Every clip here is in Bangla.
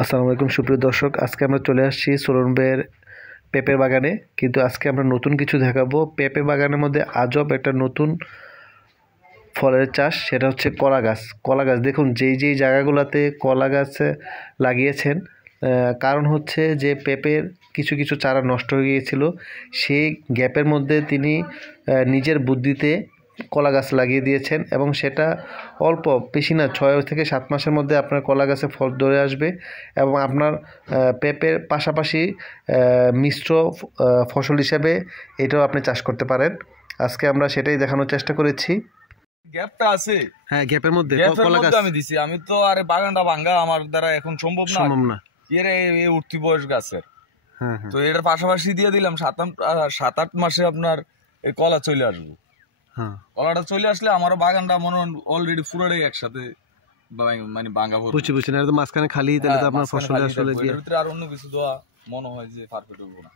আসসালামু আলাইকুম সুপ্রিয় দর্শক, আজকে আমরা চলে আসছি সোলন ভাইয়ের পেঁপের বাগানে। কিন্তু আজকে আমরা নতুন কিছু দেখাবো। পেঁপে বাগানের মধ্যে আজব একটা নতুন ফলের চাষ, সেটা হচ্ছে কলা গাছ। কলা গাছ দেখুন, যেই জায়গাগুলোতে কলা গাছ লাগিয়েছেন, কারণ হচ্ছে যে পেঁপের কিছু কিছু চারা নষ্ট হয়ে গিয়েছিল। সেই গ্যাপের মধ্যে তিনি নিজের বুদ্ধিতে কলা গাছ লাগিয়ে দিয়েছেন এবং সেটা অল্প, বেশি না, 6 থেকে 7 মাসের মধ্যে আপনার কলা গাছে ফল ধরে আসবে এবং আপনার পেঁপের পাশাপাশি মিশ্র ফসল হিসাবে এটাও আপনি চাষ করতে পারেন। আজকে আমরা সেটাই দেখানোর চেষ্টা করেছি। গ্যাপটা আছে, হ্যাঁ, গ্যাপের মধ্যে কলা গাছ আমি দিছি। আমি তো আরে বাগানটা ভাঙ্গা আমার দ্বারা এখন সম্ভব না। এর এই উঠতি বয়স গাছের, তো এটার পাশাপাশি দিয়ে দিলাম 7-8 মাসে আপনার এই কলা চলে আসবো। কলাটা চলে আসলে আমার বাগানটা মনে হয় অলরেডি পুরোটাই একসাথে মানে ভাঙ্গা পড়বে। বুঝছি না, তো মাঝখানে খালি, তাহলে তো আপনার ফসল আসলে এর ভিতরে আর অন্য কিছু দেওয়া মনে হয় যে পারফেক্ট হবে না।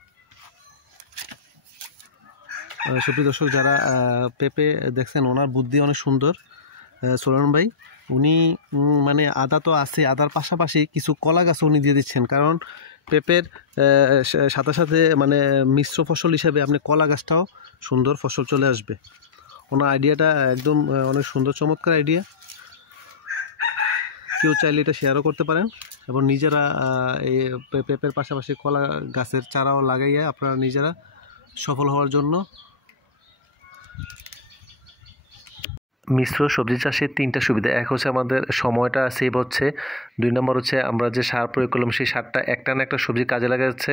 সুপ্রিয় দর্শক, যারা পেঁপে দেখছেন, ওনার বুদ্ধি অনেক সুন্দর। সোলন ভাই উনি মানে আদা তো আছে, আদার পাশাপাশি কিছু কলা গাছ উনি দিয়ে দিচ্ছেন, কারণ পেঁপের সাথে সাথে মানে মিশ্র ফসল হিসাবে আপনি কলা গাছটাও সুন্দর ফসল চলে আসবে। ওনার আইডিয়াটা একদম অনেক সুন্দর, চমৎকার আইডিয়া। কেউ চাইলে এটা শেয়ারও করতে পারেন এবং নিজেরা এই পেঁপের পাশাপাশি কলা গাছের চারাও লাগাইয়া আপনারা নিজেরা সফল হওয়ার জন্য। মিশ্র সবজি চাষের 3টা সুবিধা। এক হচ্ছে আমাদের সময়টা সেভ হচ্ছে, 2 নম্বর হচ্ছে আমরা যে সার প্রয়োগ করলাম সেই সারটা একটানা একটা সবজি কাজে লাগা যাচ্ছে,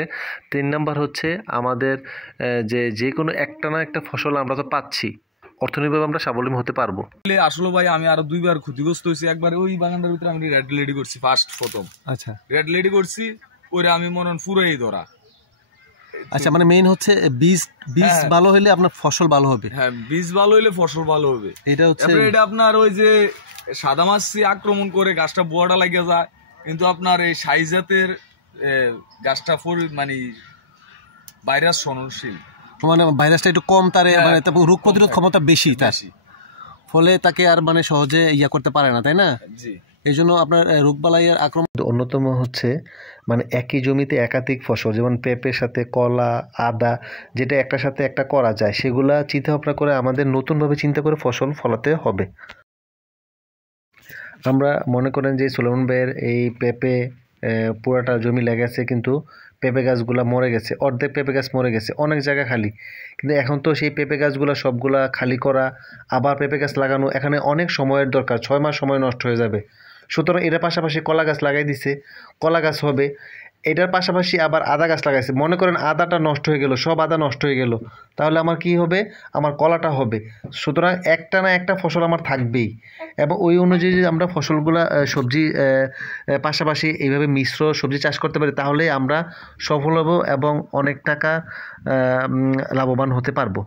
3 নম্বর হচ্ছে আমাদের যে কোনো একটানা একটা ফসল আমরা তো পাচ্ছি, অর্থনৈতিকভাবে আমরা স্বাবলম্বী হতে পারবো। আসলে ভাই আমি আরো 2বার ক্ষতিগ্রস্ত হয়েছি। একবার ওই বাগানটার ভিতরে আমি রেড লেডি করছি, ফার্স্ট প্রথম। আচ্ছা, রেড লেডি করছি, ওইটা আমি মনে হয় পুরোই ধরা। আচ্ছা, মানে মেইন হচ্ছে বীজ ভালো হলে আপনার ফসল ভালো হবে। হ্যাঁ, বীজ ভালো হলে ফসল ভালো হবে। এটা হচ্ছে এটা আপনার ওই যে সাদা মাছি আক্রমণ করে গাছটা বোয়াটা লাগিয়ে যায়, কিন্তু আপনার এই সাই জাতের গাছটা মানে ভাইরাস সহনশীল, মানে ভাইরাসটা একটু কম, তার মানে রোগ প্রতিরোধ ক্ষমতা বেশি তার, ফলে তাকে আর মানে সহজে ইয়া করতে পারে না, তাই না? জি, এই জন্য আপনার রোগবালাইয়ের আক্রমণ। অন্যতম হচ্ছে মানে একই জমিতে একাধিক ফসল, যেমন পেঁপের সাথে কলা, আদা, যেটা একটার সাথে একটা করা যায়, সেগুলা চিন্তা ভাবনা করে আমাদের নতুনভাবে চিন্তা করে ফসল ফলাতে হবে। আমরা মনে করেন যে সোলন ভাইয়ের এই পেঁপে পুরাটা জমি লেগেছে, কিন্তু পেঁপে গাছগুলা মরে গেছে, অর্ধেক পেঁপে গাছ মরে গেছে, অনেক জায়গা খালি। কিন্তু এখন তো সেই পেঁপে গাছগুলা সবগুলা খালি করা, আবার পেঁপে গাছ লাগানো, এখানে অনেক সময়ের দরকার, 6 মাস সময় নষ্ট হয়ে যাবে। সুতরাং এটার পাশাপাশি কলা গাছ লাগাই দিছে, কলা গাছ হবে। এটার পাশাপাশি আবার আদা গাছ লাগাইছে। মনে করেন আদাটা নষ্ট হয়ে গেল, সব আদা নষ্ট হয়ে গেল, তাহলে আমার কি হবে? আমার কলাটা হবে। সুতরাং একটা না একটা ফসল আমার থাকবেই এবং ওই অনুযায়ী যদি আমরা ফসলগুলা সবজি পাশাপাশি এইভাবে মিশ্র সবজি চাষ করতে পারি, তাহলে আমরা সফল হব এবং অনেক টাকা লাভবান হতে পারবো।